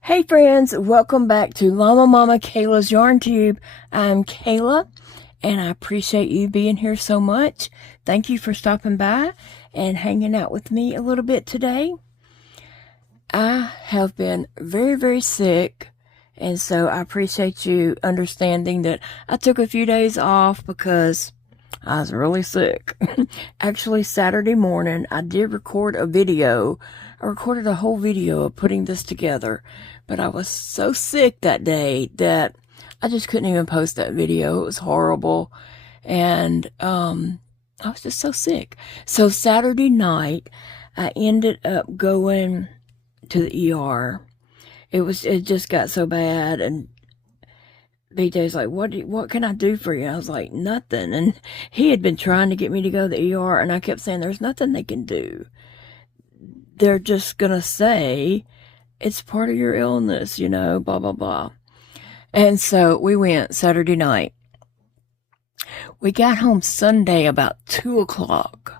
Hey friends, welcome back to Llama Mama Kayla's Yarn Tube. I'm Kayla, and I appreciate you being here so much. Thank you for stopping by and hanging out with me a little bit today. I have been very sick, and so I appreciate you understanding that I took a few days off because I was really sick. Actually, Saturday morning, I did record a video. I recorded a whole video of putting this together, but I was so sick that day that I just couldn't even post that video. It was horrible, and I was just so sick. So Saturday night, I ended up going to the ER. It just got so bad, and BJ's like, what can I do for you? I was like, nothing. And he had been trying to get me to go to the ER, and I kept saying, there's nothing they can do. They're just gonna say it's part of your illness, blah blah blah. And so we went Saturday night. We got home Sunday about 2:00.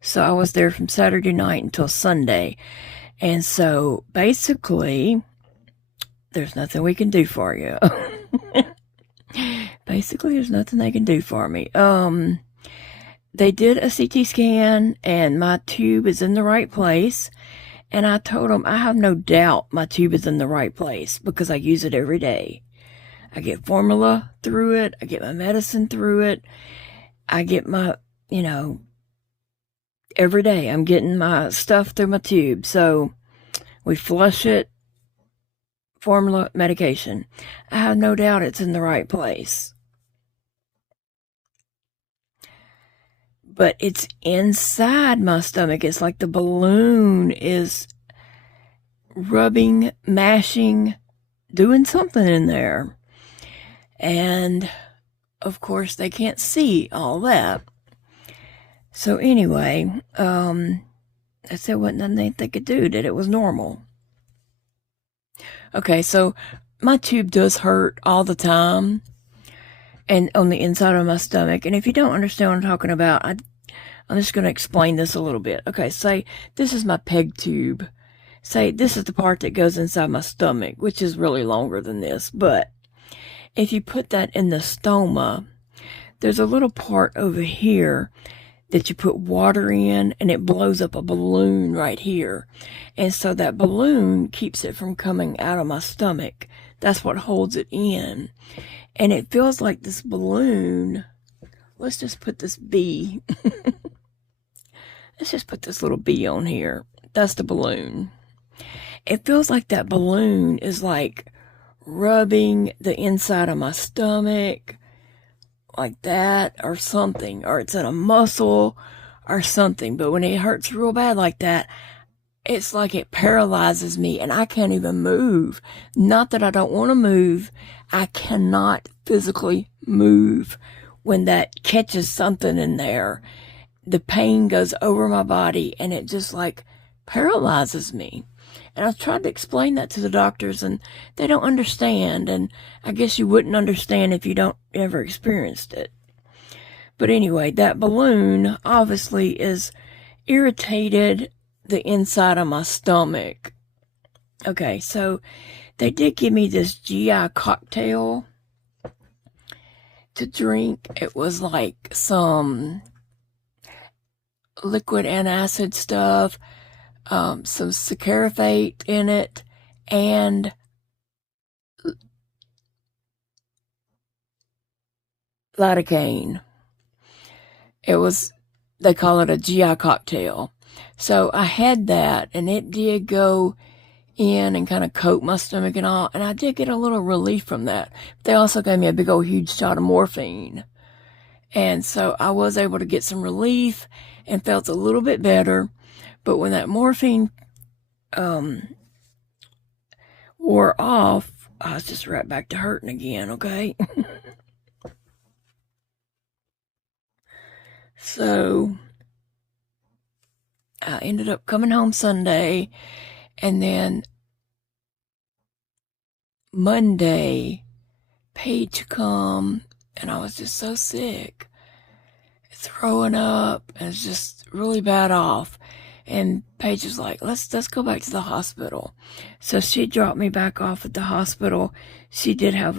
So I was there from Saturday night until Sunday. And so basically, there's nothing we can do for you. Basically, there's nothing they can do for me. They did a CT scan, and my tube is in the right place. And I told them I have no doubt my tube is in the right place because I use it every day. I get formula through it. I get my medicine through it. I get my, every day I'm getting my stuff through my tube. So we flush it, formula, medication. I have no doubt it's in the right place. But it's inside my stomach. It's like the balloon is rubbing, mashing, doing something in there. And of course, they can't see all that. So anyway, I said what nothing they could do, that it was normal. Okay, so my tube does hurt all the time, and on the inside of my stomach. And if you don't understand what I'm talking about, I'm just going to explain this a little bit. Okay, say this is my peg tube. Say this is the part that goes inside my stomach, which is really longer than this. But if you put that in the stoma, there's a little part over here that you put water in, and it blows up a balloon right here. And so that balloon keeps it from coming out of my stomach. That's what holds it in. And it feels like this balloon. Let's just put this bee. Let's just put this little bee on here. That's the balloon. It feels like that balloon is like rubbing the inside of my stomach like that or something. Or it's in a muscle or something. But when it hurts real bad like that, it's like it paralyzes me and I can't even move. Not that I don't want to move. I cannot physically move when that catches something in there. The pain goes over my body and it just like paralyzes me. And I've tried to explain that to the doctors and they don't understand. And I guess you wouldn't understand if you don't ever experienced it. But anyway, that balloon obviously is irritated the inside of my stomach. Okay, so they did give me this GI cocktail to drink. It was like some liquid antacid stuff, some saccharate in it, and lidocaine. They call it a GI cocktail. So I had that, and it did go in and kind of coat my stomach and all, and I did get a little relief from that. They also gave me a big old huge shot of morphine. And so I was able to get some relief and felt a little bit better. But when that morphine wore off, I was just right back to hurting again, okay? So I ended up coming home Sunday, and then Monday, Paige come, and I was just so sick, throwing up, and it's just really bad off. And Paige was like, let's go back to the hospital. So she dropped me back off at the hospital. She did have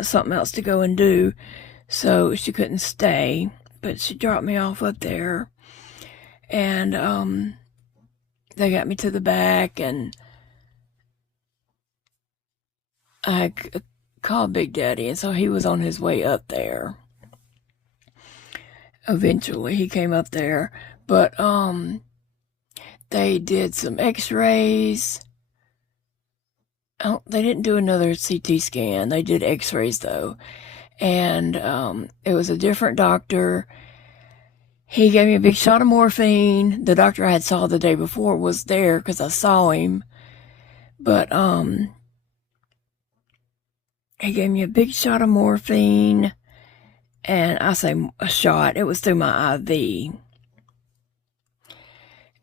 something else to go and do, so she couldn't stay, but she dropped me off up there. And they got me to the back, and I called Big Daddy, and so he was on his way up there. Eventually he came up there, but they did some x-rays. Oh, they didn't do another CT scan. They did x-rays though. And it was a different doctor. He gave me a big shot of morphine. The doctor I had saw the day before was there because I saw him. But he gave me a big shot of morphine. And I say a shot. It was through my IV.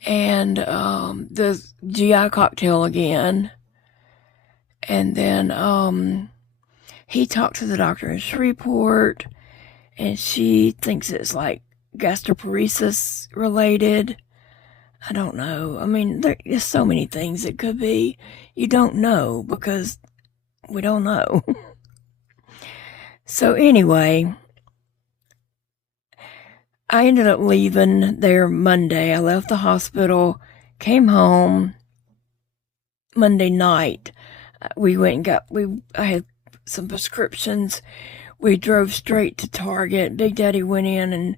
And the GI cocktail again. And then he talked to the doctor in Shreveport, and she thinks it's like gastroparesis related. I don't know. I mean, there's so many things it could be. You don't know because we don't know. So anyway, I ended up leaving there Monday. I left the hospital, came home Monday night. We went and I had some prescriptions. We drove straight to Target. Big Daddy went in and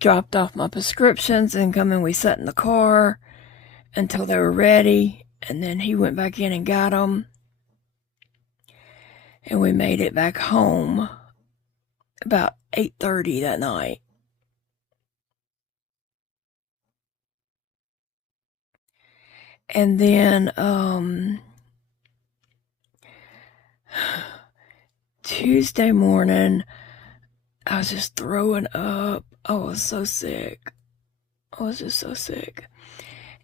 dropped off my prescriptions, and we sat in the car until they were ready. And then he went back in and got them. And we made it back home about 8:30 that night. And then Tuesday morning, I was just throwing up. I was so sick. I was just so sick.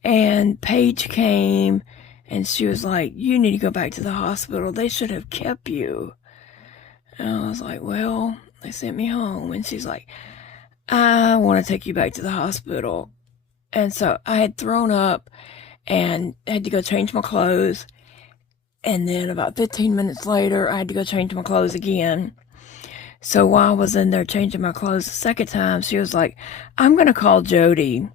And Paige came, and she was like, you need to go back to the hospital. They should have kept you. And I was like, well, they sent me home. And she's like, I want to take you back to the hospital. And so I had thrown up and had to go change my clothes. And then about 15 minutes later, I had to go change my clothes again. So while I was in there changing my clothes the second time, she was like, I'm going to call Jody.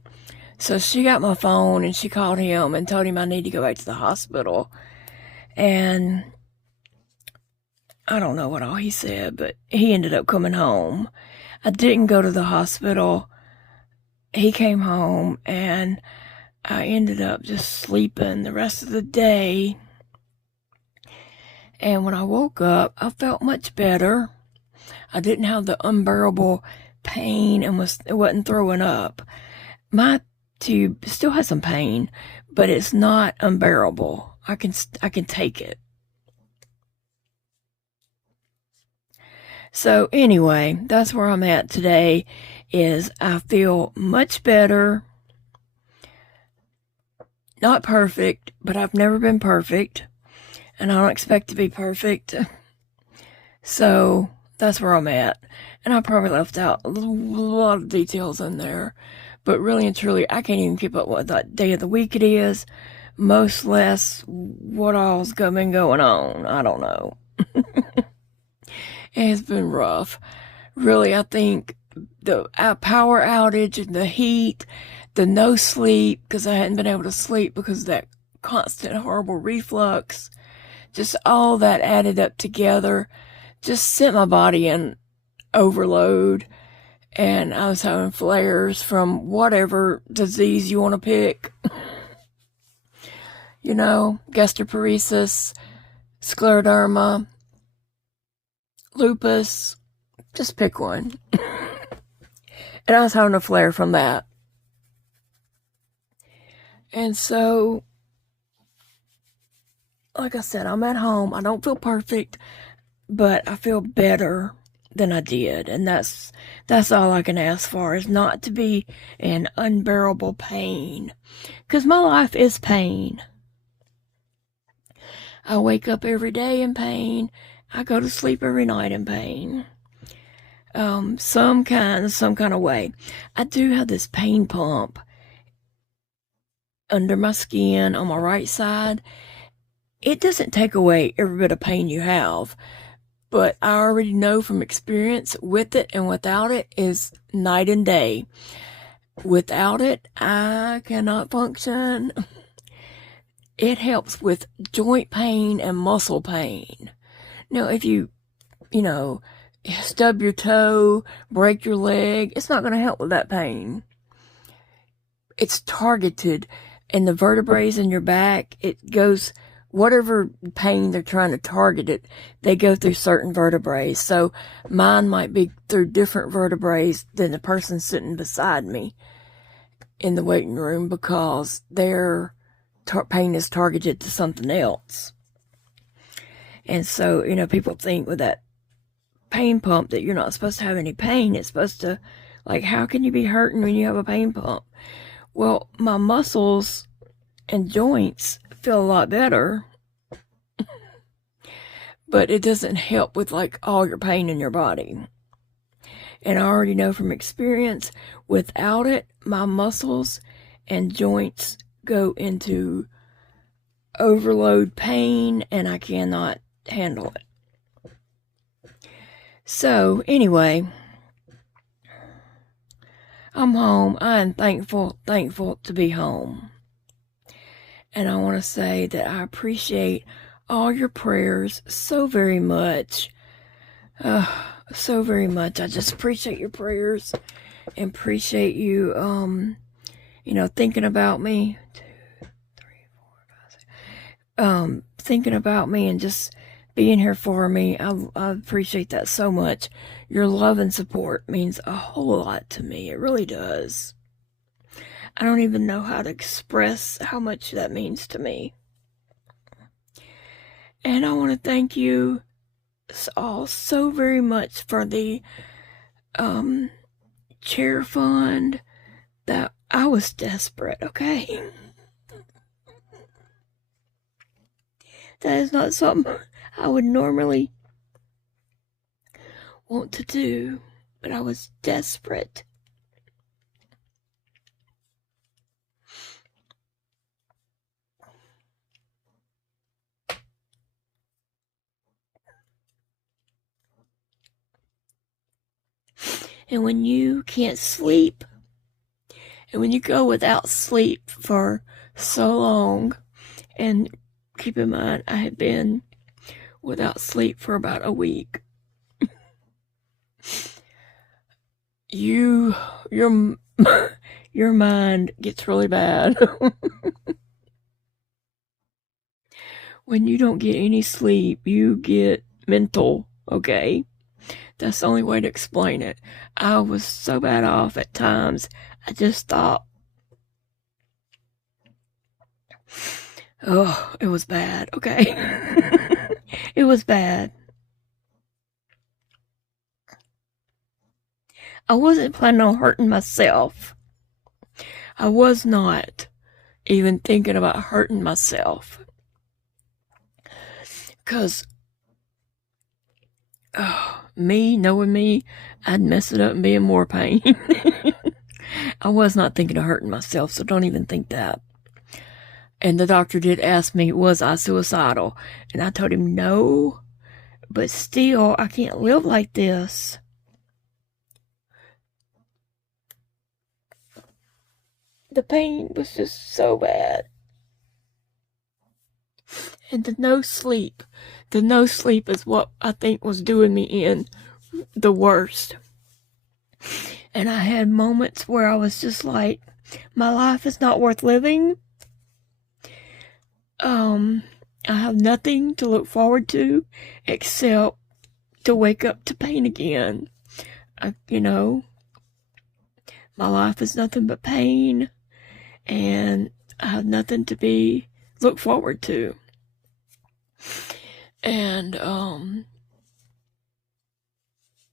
So she got my phone and she called him and told him I need to go back to the hospital. And I don't know what all he said, but he ended up coming home. I didn't go to the hospital. He came home, and I ended up just sleeping the rest of the day. And when I woke up, I felt much better. I didn't have the unbearable pain and wasn't throwing up. My tube still has some pain, but it's not unbearable. I can take it. So anyway, that's where I'm at today. Is I feel much better. Not perfect, but I've never been perfect, and I don't expect to be perfect. So that's where I'm at. And I probably left out a lot of details in there, but really and truly, I can't even keep up with what day of the week it is, much less what all's been going on. I don't know. It's been rough. Really, I think the power outage and the heat, the no sleep, because I hadn't been able to sleep because of that constant horrible reflux, just all that added up together, just sent my body in overload. And I was having flares from whatever disease you want to pick. Gastroparesis, Scleroderma, Lupus, just pick one. And I was having a flare from that. And so, like I said, I'm at home. I don't feel perfect, but I feel better than I did. And that's all I can ask for, is not to be in unbearable pain. Because my life is pain. I wake up every day in pain. I go to sleep every night in pain. Some kind of way. I do have this pain pump. under my skin on my right side. It doesn't take away every bit of pain you have, but I already know from experience with it and without it is night and day. Without it, I cannot function. It helps with joint pain and muscle pain. Now, if you stub your toe, break your leg, it's not going to help with that pain. It's targeted in the vertebrae in your back. It goes, whatever pain they're trying to target it, they go through certain vertebrae. So mine might be through different vertebrae than the person sitting beside me in the waiting room, because their pain is targeted to something else. And so, people think with that pain pump that you're not supposed to have any pain. It's supposed to, like, how can you be hurting when you have a pain pump? Well, my muscles and joints feel a lot better, but it doesn't help with, like, all your pain in your body. And I already know from experience, without it, my muscles and joints go into overload pain, and I cannot handle it. So, anyway, I'm home. I am thankful to be home. And I want to say that I appreciate all your prayers so very much. So very much. I just appreciate your prayers and appreciate you, thinking about me. 2, 3, 4, 5, 6. Thinking about me and just being here for me. I appreciate that so much. Your love and support means a whole lot to me. It really does. I don't even know how to express how much that means to me. And I want to thank you all so very much for the chair fund. That I was desperate, okay? That is not something I would normally want to do, but I was desperate. And when you can't sleep, and when you go without sleep for so long, and keep in mind, I had been without sleep for about a week, your mind gets really bad. When you don't get any sleep, you get mental, okay? That's the only way to explain it. I was so bad off at times, I just thought, oh, it was bad, okay? It was bad. I wasn't planning on hurting myself. I was not even thinking about hurting myself. Because, knowing me, I'd mess it up and be in more pain. I was not thinking of hurting myself, so don't even think that. And the doctor did ask me, was I suicidal? And I told him no, but still, I can't live like this. The pain was just so bad. And the no sleep is what I think was doing me in the worst. And I had moments where I was just like, my life is not worth living. I have nothing to look forward to except to wake up to pain again. My life is nothing but pain, and I have nothing to look forward to. And,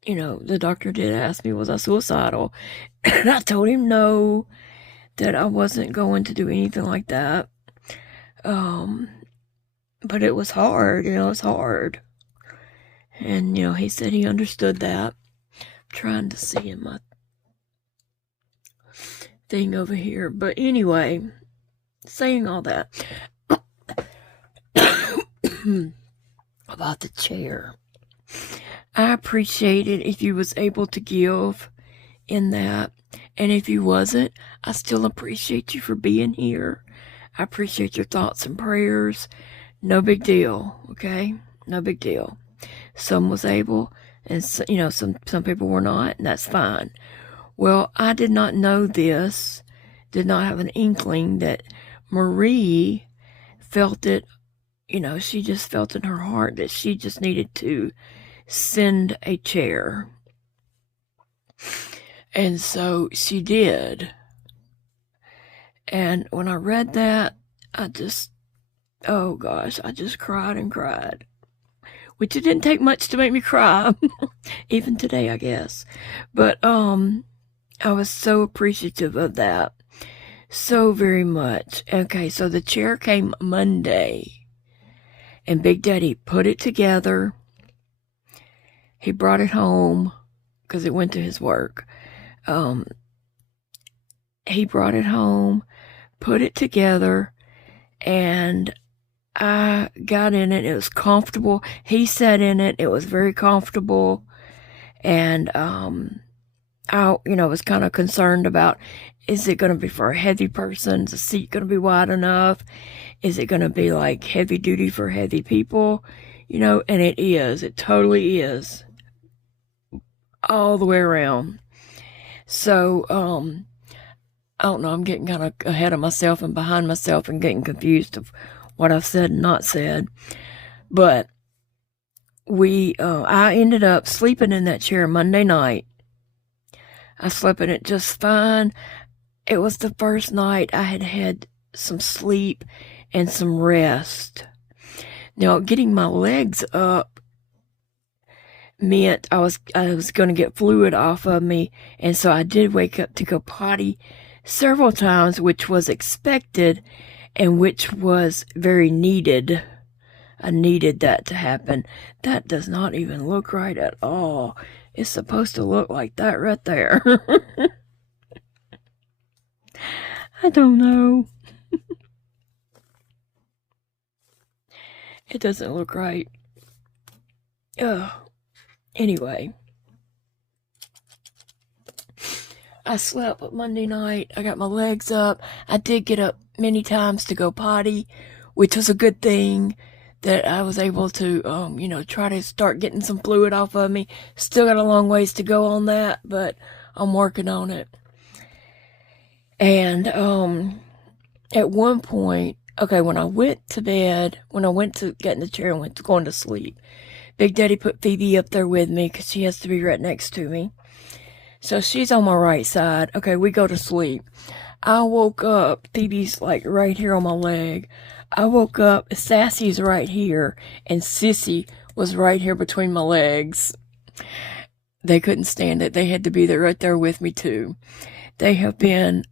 the doctor did ask me, was I suicidal? And I told him no, that I wasn't going to do anything like that. But it was hard, it's hard. And, he said he understood that. I'm trying to see in my thing over here. But anyway, saying all that about the chair, I appreciate it if you was able to give in that. And if you wasn't, I still appreciate you for being here. I appreciate your thoughts and prayers. No big deal, okay? No big deal. Some was able, and some people were not, and that's fine. Well, I did not know this, did not have an inkling that Marie felt it, she just felt in her heart that she just needed to send a chair. And so she did. And when I read that, I just cried and cried. Which it didn't take much to make me cry. Even today, I guess. But I was so appreciative of that. So very much. Okay, so the chair came Monday. And Big Daddy put it together. He brought it home because it went to his work. He brought it home, put it together, and I got in it. It was comfortable. He sat in it. It was very comfortable. And I was kind of concerned about, is it going to be for a heavy person? Is the seat going to be wide enough? Is it going to be like heavy duty for heavy people? And it is. It totally is. All the way around. So, I don't know. I'm getting kind of ahead of myself and behind myself and getting confused of what I've said and not said. But I ended up sleeping in that chair Monday night. I slept in it just fine. It was the first night I had had some sleep and some rest. Now, getting my legs up meant I was going to get fluid off of me, and so I did wake up to go potty several times, which was expected and which was very needed. I needed that to happen. That does not even look right at all. It's supposed to look like that right there. I don't know. It doesn't look right. Ugh. Anyway. I slept Monday night. I got my legs up. I did get up many times to go potty, which was a good thing that I was able to, try to start getting some fluid off of me. Still got a long ways to go on that, but I'm working on it. And at one point, when I went to bed, when I went to get in the chair and going to sleep, Big Daddy put Phoebe up there with me because she has to be right next to me. So she's on my right side. Okay, we go to sleep. I woke up. Phoebe's like right here on my leg. I woke up. Sassy's right here. And Sissy was right here between my legs. They couldn't stand it. They had to be there right there with me too. They have been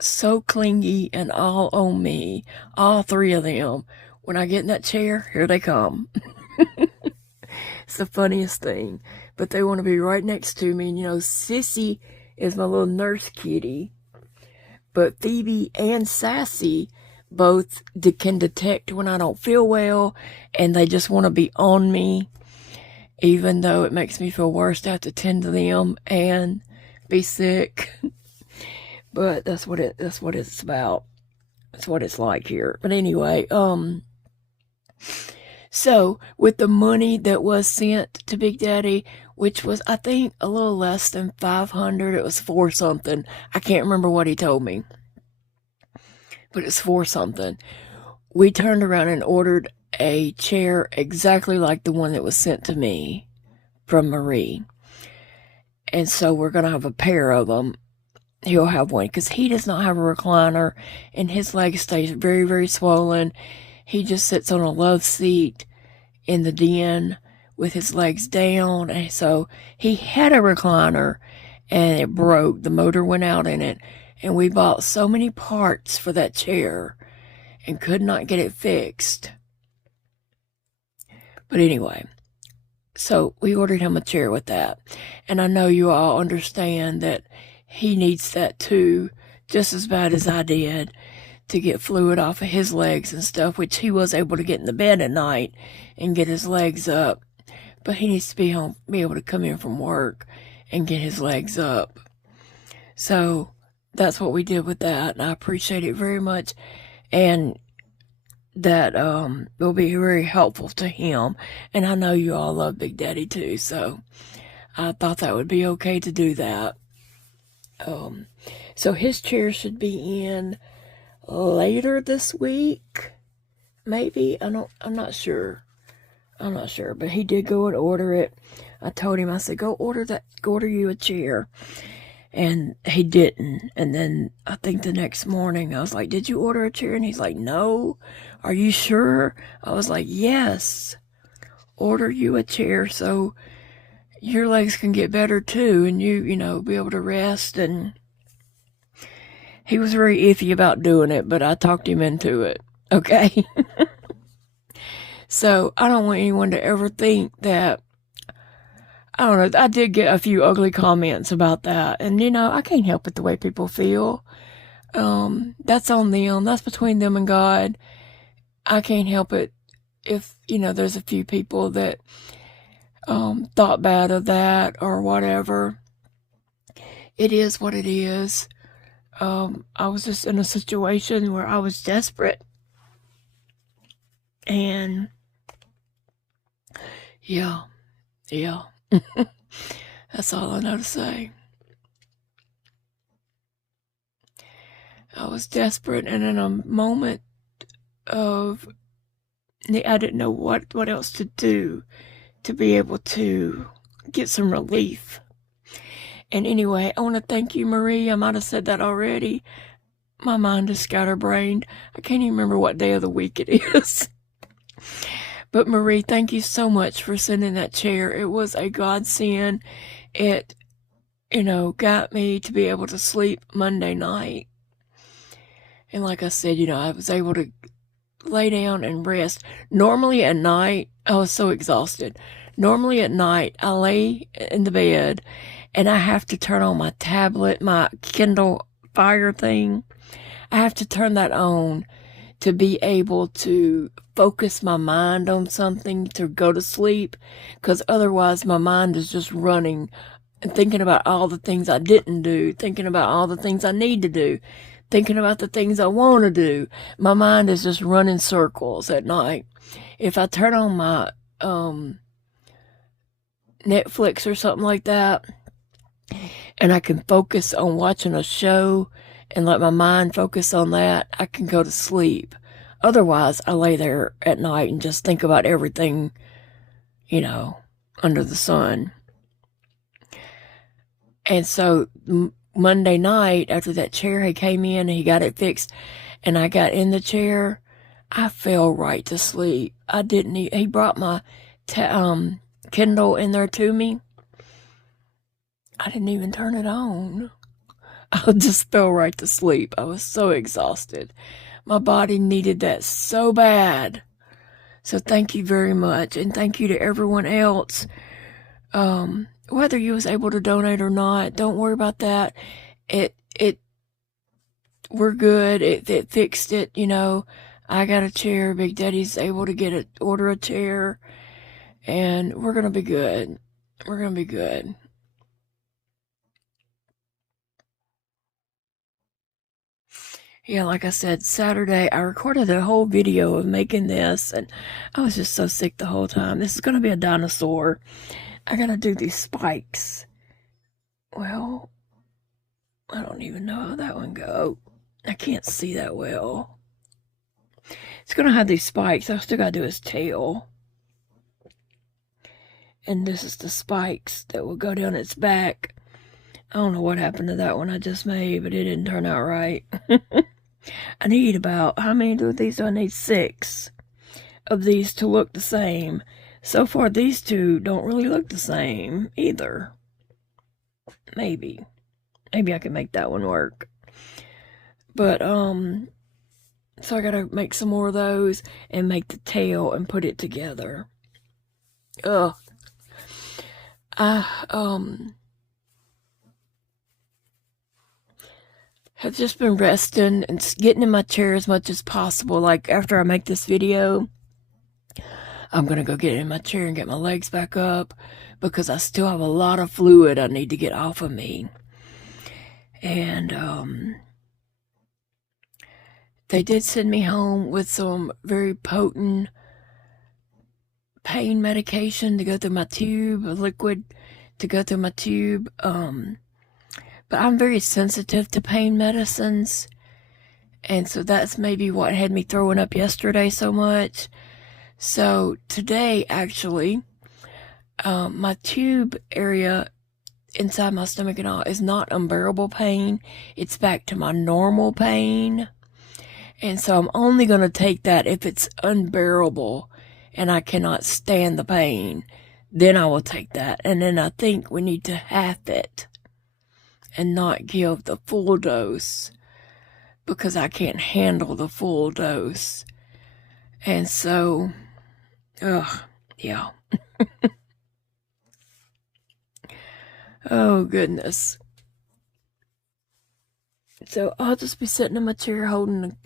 so clingy and all on me. All three of them. When I get in that chair, here they come. It's the funniest thing. But they want to be right next to me. And, Sissy is my little nurse kitty. But Phoebe and Sassy both can detect when I don't feel well. And they just want to be on me. Even though it makes me feel worse to have to tend to them and be sick. But that's what it's about. That's what it's like here. But anyway, so with the money that was sent to Big Daddy, which was, I think, a little less than $500. It was $4 something. I can't remember what he told me. But it's $4 something. We turned around and ordered a chair exactly like the one that was sent to me from Marie. And so we're going to have a pair of them. He'll have one because he does not have a recliner and his leg stays very, very swollen. He just sits on a love seat in the den with his legs down. And so he had a recliner and it broke. The motor went out in it. And we bought so many parts for that chair and could not get it fixed. But anyway, so we ordered him a chair with that. And I know you all understand that he needs that too, just as bad as I did. to get fluid off of his legs and stuff, which he was able to get in the bed at night and get his legs up. But he needs to be able to come in from work and get his legs up. So that's what we did with that, and I appreciate it very much. And that will be very helpful to him. And I know you all love Big Daddy too, so I thought that would be okay to do that. So his chair should be in later this week, maybe. I'm not sure. But he did go and order it. I told him, I said, go order you a chair. And he didn't. And then I think the next morning I was like, did you order a chair? And he's like, no. Are you sure? I was like, yes. Order you a chair so your legs can get better too, and you know, be able to rest. And he was very iffy about doing it, but I talked him into it. Okay. So I don't want anyone to ever think that, I don't know, I did get a few ugly comments about that. And, you know, I can't help it the way people feel. That's on them. That's between them and God. I can't help it if, you know, there's a few people that thought bad of that or whatever. It is what it is. I was just in a situation where I was desperate. And yeah. That's all I know to say. I was desperate, and in a moment of, I didn't know what else to do to be able to get some relief. And anyway, I want to thank you, Marie. I might have said that already. My mind is scatterbrained. I can't even remember what day of the week it is. But Marie, thank you so much for sending that chair. It was a godsend. It, you know, got me to be able to sleep Monday night. And like I said, you know, I was able to lay down and rest. Normally at night, I was so exhausted. Normally at night, I lay in the bed and I have to turn on my tablet, my Kindle Fire thing. I have to turn that on to be able to focus my mind on something to go to sleep, because otherwise my mind is just running and thinking about all the things I didn't do, thinking about all the things I need to do, thinking about the things I want to do. My mind is just running circles at night. If I turn on my Netflix or something like that, and I can focus on watching a show and let my mind focus on that, I can go to sleep. Otherwise, I lay there at night and just think about everything, you know, under the sun. And so Monday night, after that chair, he came in and he got it fixed, and I got in the chair, I fell right to sleep. He brought my Kindle in there to me. I didn't even turn it on. I just fell right to sleep. I was so exhausted. My body needed that so bad. So thank you very much. And thank you to everyone else. Whether you was able to donate or not, don't worry about that. We're good. It fixed it, you know. I got a chair. Big Daddy's able to order a chair. And we're going to be good. We're going to be good. Yeah, like I said, Saturday, I recorded a whole video of making this, and I was just so sick the whole time. This is going to be a dinosaur. I got to do these spikes. Well, I don't even know how that one go. I can't see that well. It's going to have these spikes. I still got to do his tail. And this is the spikes that will go down its back. I don't know what happened to that one I just made, but it didn't turn out right. I need about, how many of these do I need? 6 of these to look the same. So far, these two don't really look the same either. Maybe I can make that one work. But, so I gotta make some more of those and make the tail and put it together. Ugh. have just been resting and getting in my chair as much as possible. Like after I make this video, I'm going to go get in my chair and get my legs back up because I still have a lot of fluid I need to get off of me. And they did send me home with some very potent pain medication to go through my tube, a liquid to go through my tube. But I'm very sensitive to pain medicines. And so that's maybe what had me throwing up yesterday so much. So today, actually, my tube area inside my stomach and all is not unbearable pain. It's back to my normal pain. And so I'm only going to take that if it's unbearable and I cannot stand the pain. Then I will take that. And then I think we need to half it and not give the full dose because I can't handle the full dose. And so, yeah. Oh, goodness. So I'll just be sitting in my chair holding a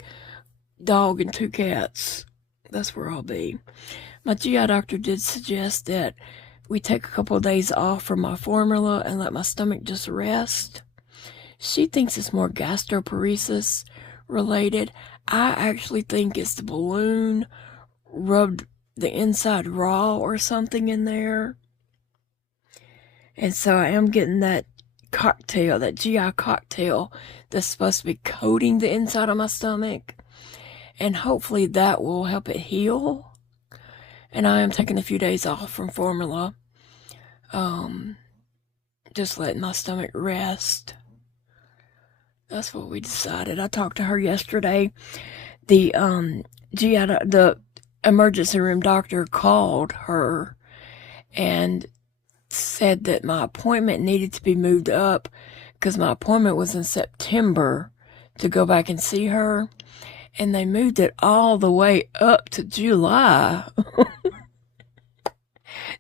dog and 2 cats. That's where I'll be. My GI doctor did suggest that we take a couple of days off from my formula and let my stomach just rest. She thinks it's more gastroparesis related. I actually think it's the balloon rubbed the inside raw or something in there. And so I am getting that cocktail, that GI cocktail that's supposed to be coating the inside of my stomach. And hopefully that will help it heal. And I am taking a few days off from formula. Just letting my stomach rest. That's what we decided. I talked to her yesterday. The the emergency room doctor called her and said that my appointment needed to be moved up because my appointment was in September to go back and see her. And they moved it all the way up to July.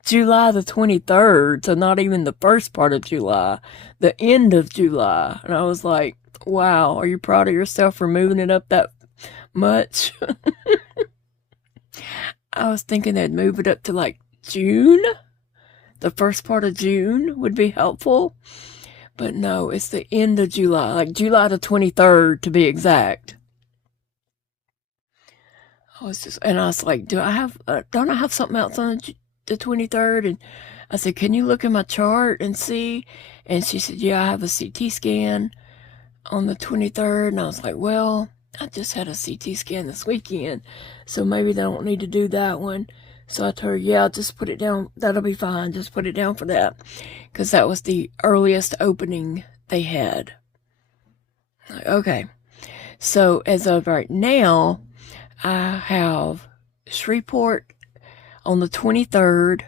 July the 23rd, so not even the first part of July, the end of July. And I was like, wow, are you proud of yourself for moving it up that much? I was thinking they'd move it up to like June. The first part of June would be helpful. But no, it's the end of July, like July the 23rd to be exact. I was like, don't I have something else on the 23rd? And I said, can you look at my chart and see? And she said, yeah, I have a CT scan on the 23rd. And I was like, well, I just had a CT scan this weekend, so maybe they don't need to do that one. So I told her, yeah, just put it down. That'll be fine. Just put it down for that. Because that was the earliest opening they had. Like, okay. So as of right now, I have Shreveport on the 23rd,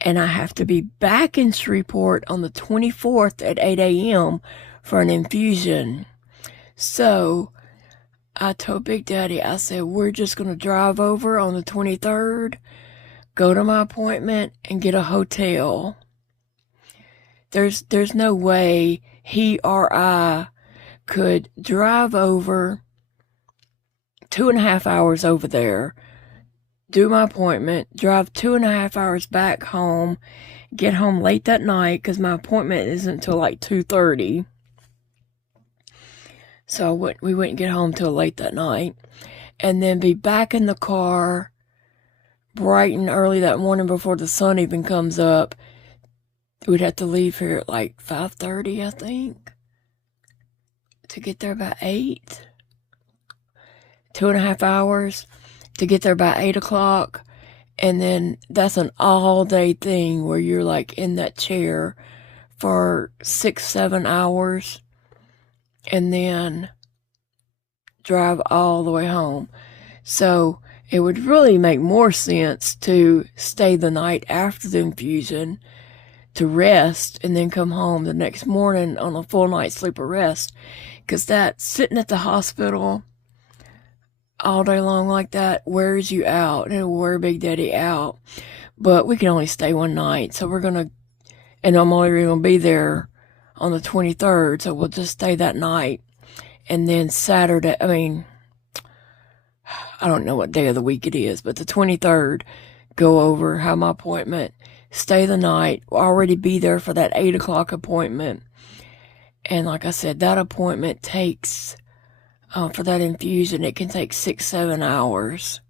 and I have to be back in Shreveport on the 24th at 8 a.m. for an infusion. So I told Big Daddy, I said, we're just going to drive over on the 23rd, go to my appointment, and get a hotel. There's no way he or I could drive over 2.5 hours over there, do my appointment, drive 2.5 hours back home, get home late that night because my appointment isn't until like 2:30. So we wouldn't get home till late that night, and then be back in the car bright and early that morning before the sun even comes up. We'd have to leave here at like 5:30, I think, to get there by 8. 2.5 hours to get there by 8 o'clock. And then that's an all-day thing where you're like in that chair for 6-7 hours and then drive all the way home. So it would really make more sense to stay the night after the infusion to rest and then come home the next morning on a full night's sleep or rest. Because that sitting at the hospital all day long like that wears you out, and it'll wear Big Daddy out. But we can only stay one night, so and I'm only going to be there on the 23rd, so we'll just stay that night. And then Saturday, I don't know what day of the week it is, but the 23rd, go over, have my appointment, stay the night, already be there for that 8 o'clock appointment. And like I said, that appointment takes, for that infusion, it can take 6-7 hours.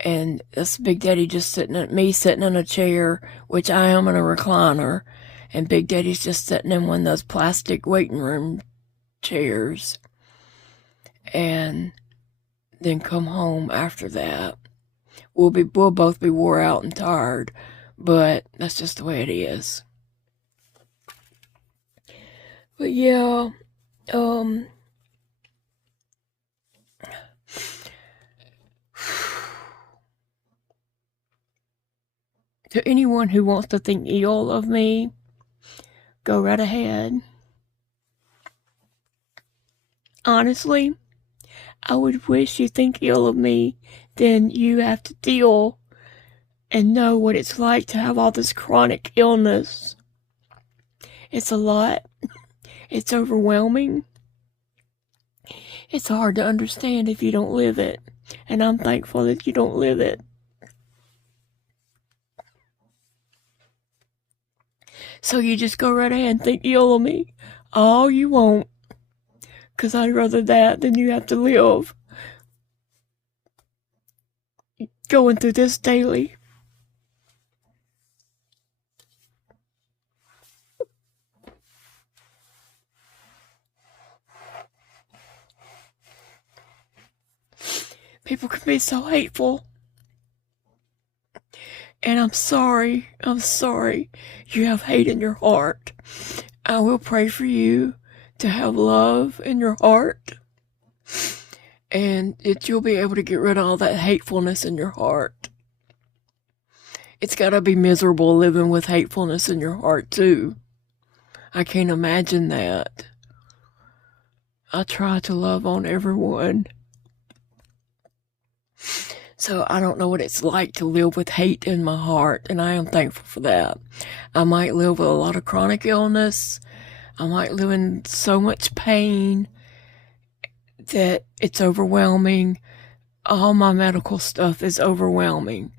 And that's Big Daddy just sitting in a chair, which I am in a recliner, and Big Daddy's just sitting in one of those plastic waiting room chairs. And then come home after that. We'll both be wore out and tired, but that's just the way it is. But yeah, to anyone who wants to think ill of me, go right ahead. Honestly, I would wish you think ill of me, then you have to deal and know what it's like to have all this chronic illness. It's a lot. It's overwhelming. It's hard to understand if you don't live it, and I'm thankful that you don't live it. So you just go right ahead and think ill of me all you want, because I'd rather that than you have to live going through this daily. People can be so hateful. And I'm sorry you have hate in your heart. I will pray for you to have love in your heart, and that you'll be able to get rid of all that hatefulness in your heart. It's gotta be miserable living with hatefulness in your heart too. I can't imagine that. I try to love on everyone. So I don't know what it's like to live with hate in my heart, and I am thankful for that. I might live with a lot of chronic illness. I might live in so much pain that it's overwhelming. All my medical stuff is overwhelming,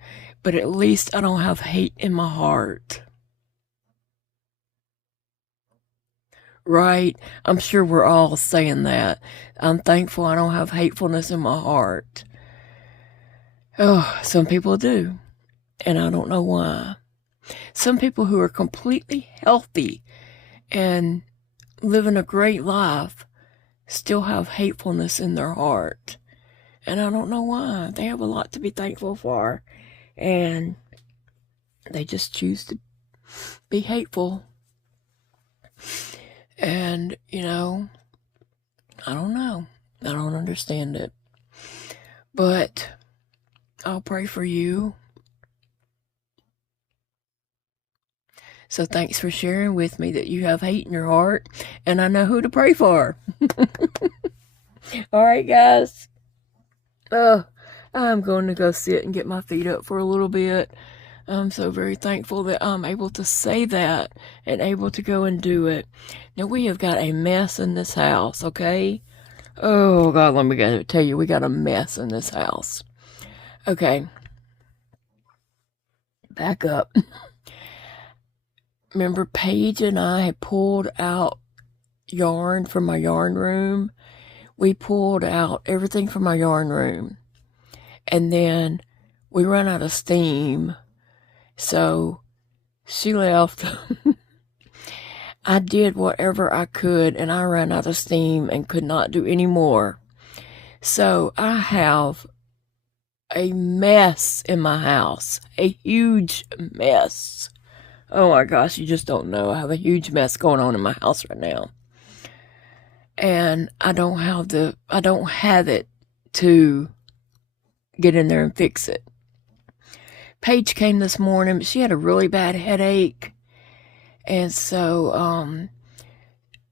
but at least I don't have hate in my heart. Right? I'm sure we're all saying that. I'm thankful I don't have hatefulness in my heart. Oh, some people do, and I don't know why. Some people who are completely healthy and living a great life still have hatefulness in their heart, and I don't know why. They have a lot to be thankful for, and they just choose to be hateful. And, I don't know. I don't understand it. But I'll pray for you. So thanks for sharing with me that you have hate in your heart, and I know who to pray for. All right, guys. I'm going to go sit and get my feet up for a little bit. I'm so very thankful that I'm able to say that and able to go and do it. Now, we have got a mess in this house, okay? Oh, God, let me tell you, we got a mess in this house. Okay. Back up. Remember, Paige and I had pulled out yarn from my yarn room. We pulled out everything from my yarn room. And then we ran out of steam. So she left. I did whatever I could, and I ran out of steam and could not do any more. So I have a mess in my house, a huge mess. Oh my gosh, you just don't know. I have a huge mess going on in my house right now. And I don't have it to get in there and fix it. Paige came this morning, but she had a really bad headache. And so,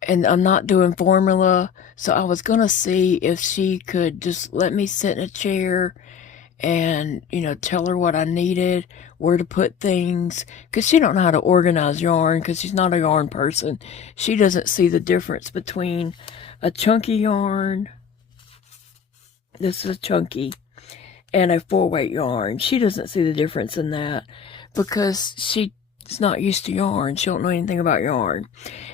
and I'm not doing formula, so I was going to see if she could just let me sit in a chair and, you know, tell her what I needed, where to put things, because she don't know how to organize yarn, because she's not a yarn person. She doesn't see the difference between a chunky yarn, this is a chunky, and a 4-weight yarn. She doesn't see the difference in that because she's not used to yarn. She don't know anything about yarn.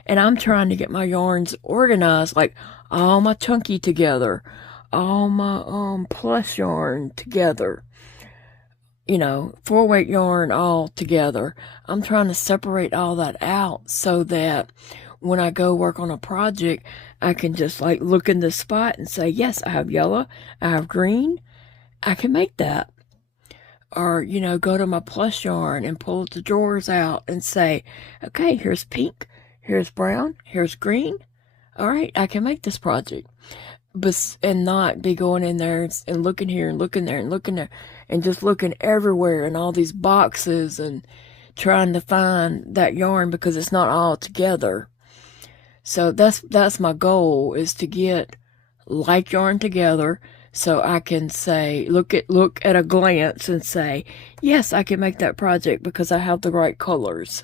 And I'm trying to get my yarns organized, like all my chunky together, all my plus yarn together, you know, 4-weight yarn all together. I'm trying to separate all that out so that when I go work on a project, I can just like look in the spot and say, yes, I have yellow, I have green, I can make that. Or, you know, go to my plus yarn and pull the drawers out and say, okay, here's pink, here's brown, here's green. All right, I can make this project. But, and not be going in there and looking here and looking there and looking there and just looking everywhere in all these boxes and trying to find that yarn because it's not all together. So that's my goal, is to get like yarn together so I can say, look at a glance and say, yes, I can make that project because I have the right colors.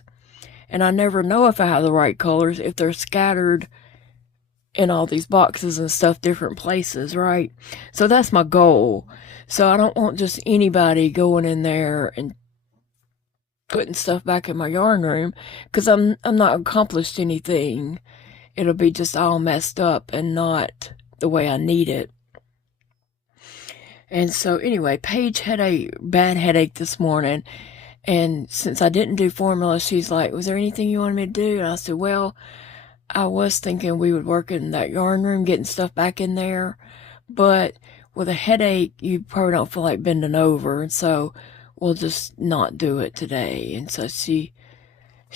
And I never know if I have the right colors if they're scattered in all these boxes and stuff, different places, right? So that's my goal. So I don't want just anybody going in there and putting stuff back in my yarn room, because I'm not accomplished anything. It'll be just all messed up and not the way I need it. And so anyway, Paige had a bad headache this morning, and since I didn't do formula, she's like, was there anything you wanted me to do? And I said, well, I was thinking we would work in that yarn room, getting stuff back in there, but with a headache, you probably don't feel like bending over, and so we'll just not do it today. And so she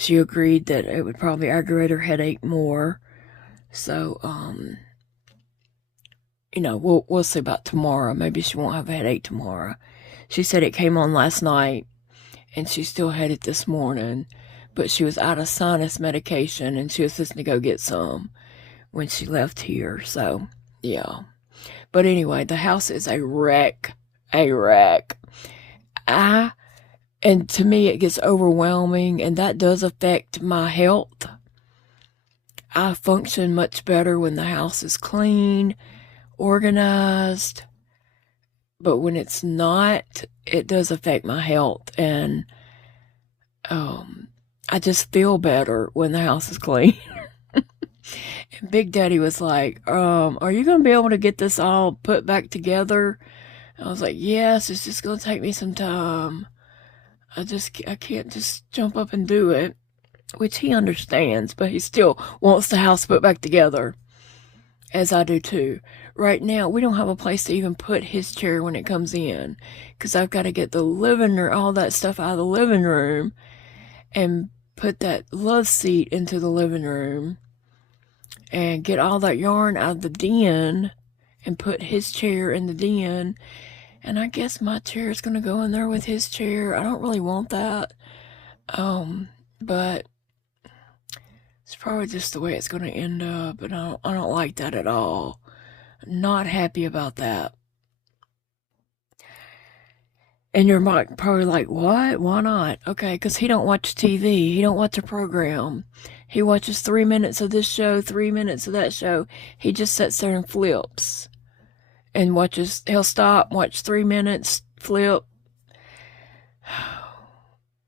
agreed that it would probably aggravate her headache more. So, you know, we'll see about tomorrow. Maybe she won't have a headache tomorrow. She said it came on last night, and she still had it this morning, but she was out of sinus medication, and she was supposed to go get some when she left here. So, yeah. But anyway, the house is a wreck. A wreck. And to me, it gets overwhelming, and that does affect my health. I function much better when the house is clean, organized, but when it's not, it does affect my health. And I just feel better when the house is clean. And Big Daddy was like, are you going to be able to get this all put back together? I was like, yes, it's just going to take me some time. I can't just jump up and do it, which he understands, but he still wants the house put back together, as I do too. Right now, we don't have a place to even put his chair when it comes in, because I've got to get the living room, all that stuff out of the living room, and put that love seat into the living room, and get all that yarn out of the den, and put his chair in the den. And I guess my chair is going to go in there with his chair. I don't really want that. But it's probably just the way it's going to end up. And I don't like that at all. I'm not happy about that. And you're probably like, what? Why not? Okay, because he don't watch TV. He don't watch a program. He watches 3 minutes of this show, 3 minutes of that show. He just sits there and flips. And watches, he'll stop, watch 3 minutes, flip.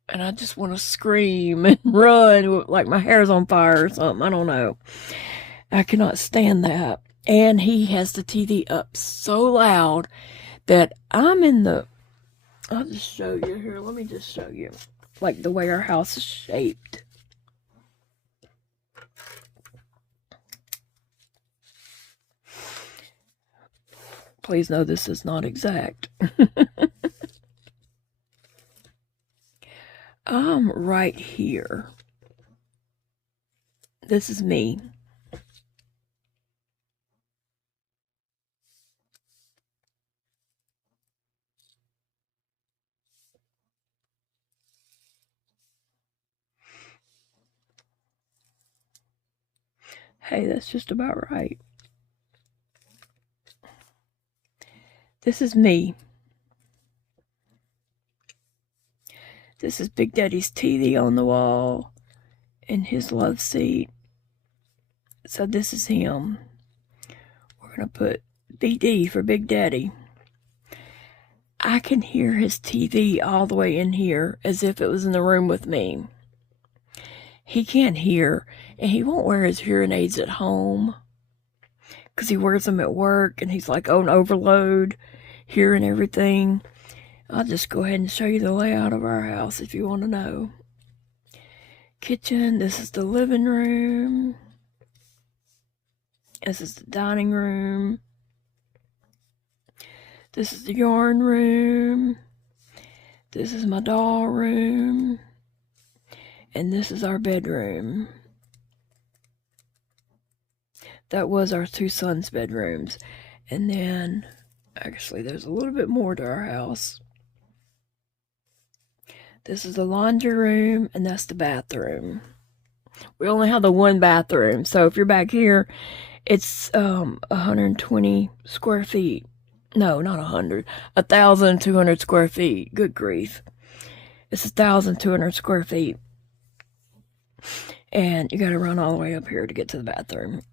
And I just want to scream and run like my hair's on fire or something. I don't know. I cannot stand that. And he has the TV up so loud that I'm in the... I'll just show you here. Let me just show you. Like the way our house is shaped. Please know this is not exact. I'm right here. This is me. Hey, that's just about right. This is me. This is Big Daddy's TV on the wall in his love seat. So this is him. We're going to put BD for Big Daddy. I can hear his TV all the way in here as if it was in the room with me. He can't hear, and he won't wear his hearing aids at home because he wears them at work, and he's like on overload, hearing everything. I'll just go ahead and show you the layout of our house if you want to know. Kitchen, this is the living room. This is the dining room. This is the yarn room. This is my doll room. And this is our bedroom. That was our two sons' bedrooms. And then, actually, there's a little bit more to our house. This is the laundry room, and that's the bathroom. We only have the one bathroom, so if you're back here, it's 120 square feet. No, not 100. 1,200 square feet. Good grief. It's 1,200 square feet. And you gotta run all the way up here to get to the bathroom.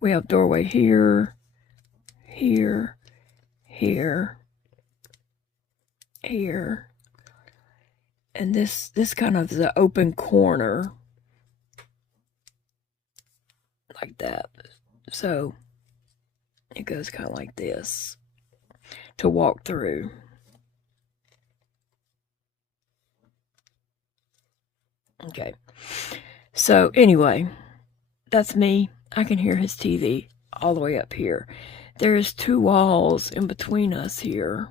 We have doorway here, here, here, here. And this kind of is an open corner. Like that. So it goes kind of like this to walk through. Okay. So anyway, that's me. I can hear his TV all the way up here. There's two walls in between us here.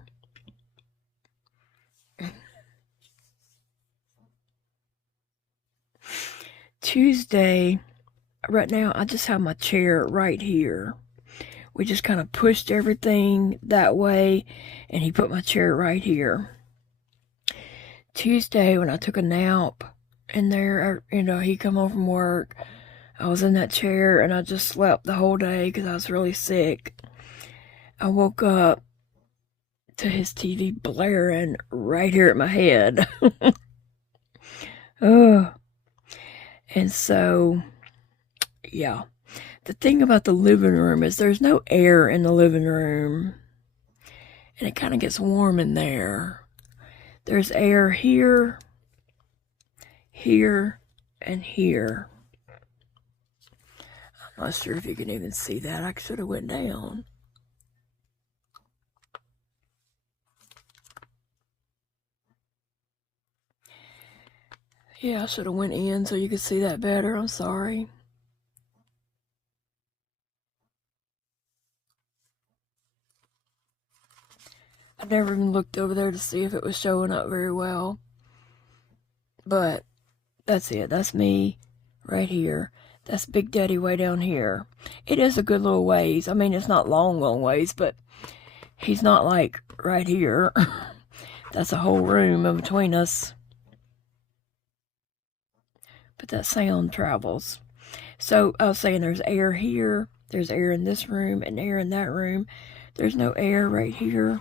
Tuesday, right now, I just have my chair right here. We just kind of pushed everything that way, and he put my chair right here. Tuesday, when I took a nap in there, he come home from work. I was in that chair, and I just slept the whole day because I was really sick. I woke up to his TV blaring right here at my head. Ugh. And so, yeah. The thing about the living room is there's no air in the living room. And it kind of gets warm in there. There's air here, here, and here. I'm not sure if you can even see that. I should have went down. Yeah, I should have went in so you could see that better. I'm sorry. I never even looked over there to see if it was showing up very well. But that's it. That's me right here. That's Big Daddy way down here. It is a good little ways. I mean, it's not long ways, but he's not like right here. That's a whole room in between us. But that sound travels. So I was saying there's air here. There's air in this room and air in that room. There's no air right here.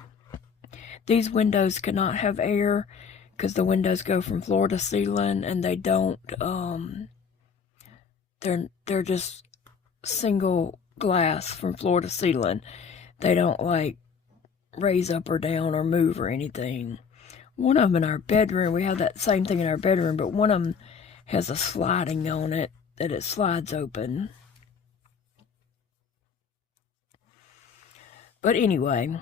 These windows cannot have air because the windows go from floor to ceiling, and they don't, they're just single glass from floor to ceiling. They don't like raise up or down or move or anything. One of them in our bedroom, we have that same thing in our bedroom, but one of them has a sliding on it that it slides open. But anyway,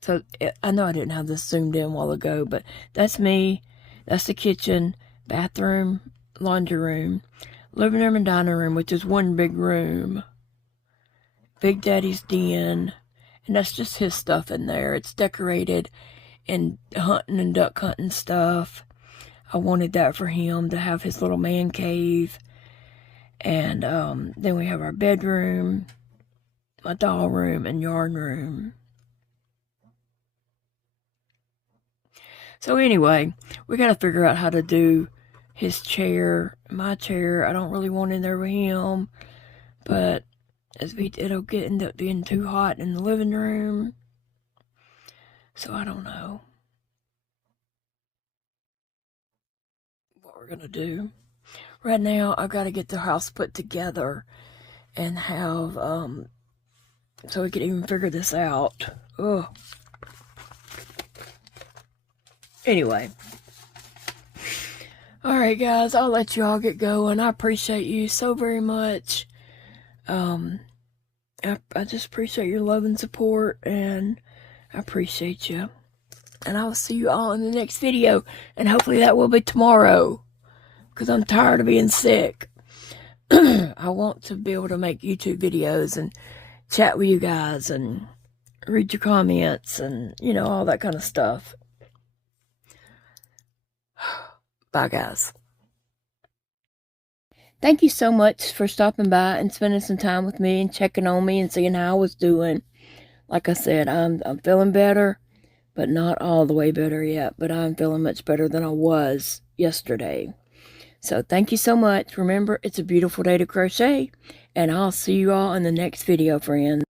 so I know I didn't have this zoomed in a while ago, but that's me. That's the kitchen, bathroom, laundry room, living room and dining room, which is one big room. Big Daddy's den, and that's just his stuff in there. It's decorated and hunting and duck hunting stuff. I wanted that for him to have his little man cave. And then we have our bedroom, my doll room, and yarn room. So anyway, we got to figure out how to do his chair, my chair. I don't really want in there with it'll end up being too hot in the living room. So I don't know. going to do. Right now, I've got to get the house put together and have, so we can even figure this out. Ugh. Anyway. Alright, guys, I'll let you all get going. I appreciate you so very much. I just appreciate your love and support, and I appreciate you. And I will see you all in the next video, and hopefully that will be tomorrow, because I'm tired of being sick. I want to be able to make YouTube videos and chat with you guys and read your comments and, you know, all that kind of stuff. Bye, guys. Thank you so much for stopping by and spending some time with me and checking on me and seeing how I was doing. Like I said, I'm feeling better, but not all the way better yet. But I'm feeling much better than I was yesterday. So thank you so much. Remember, it's a beautiful day to crochet, and I'll see you all in the next video, friends.